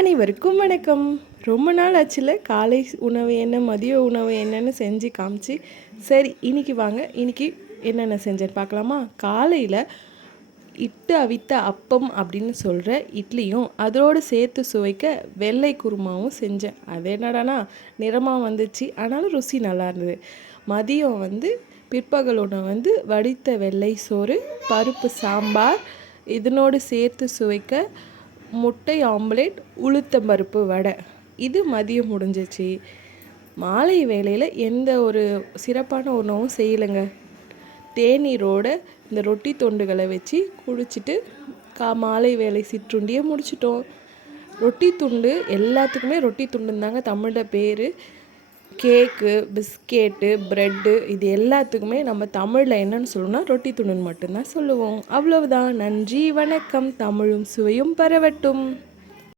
அனைவருக்கும் வணக்கம். ரொம்ப நாள் ஆச்சுல காலை உணவு என்ன, மதிய உணவு என்னன்னு செஞ்சு காமிச்சு. சரி, இன்னைக்கு என்னென்ன செஞ்சேன்னு பார்க்கலாமா? காலையில் இட்டு அவித்த அப்பம் அப்படின்னு சொல்கிற இட்லியும் அதோடு சேர்த்து சுவைக்க வெள்ளை குருமாவும் செஞ்சேன். அது என்னடானா நிறமாக வந்துச்சு, ஆனாலும் ருசி நல்லா இருந்தது. மதியம் பிற்பகல் உணவு வடித்த வெள்ளை சோறு, பருப்பு சாம்பார், இதனோடு சேர்த்து சுவைக்க முட்டை ஆம்லேட், உளுத்தம்பருப்பு வடை. இது மதியம் முடிஞ்சிச்சு. மாலை வேளையில் எந்த ஒரு சிறப்பான உணவும் செய்யலைங்க. தேநீரோட இந்த ரொட்டி தொண்டுகளை வச்சு குடிச்சிட்டு மாலை வேலை சிற்றுண்டியை முடிச்சிட்டோம். ரொட்டி துண்டு எல்லாத்துக்குமே ரொட்டி துண்டுன்னு தாங்க தமிழில் பேர். கேக்கு, பிஸ்கெட்டு, ப்ரெட்டு, இது எல்லாத்துக்குமே நம்ம தமிழில் என்னன்னு சொல்லணும்னா ரொட்டி துண்டுன்னு மட்டும்தான் சொல்லுவோம். அவ்வளவுதான். நன்றி, வணக்கம். தமிழும் சுவையும் பரவட்டும்.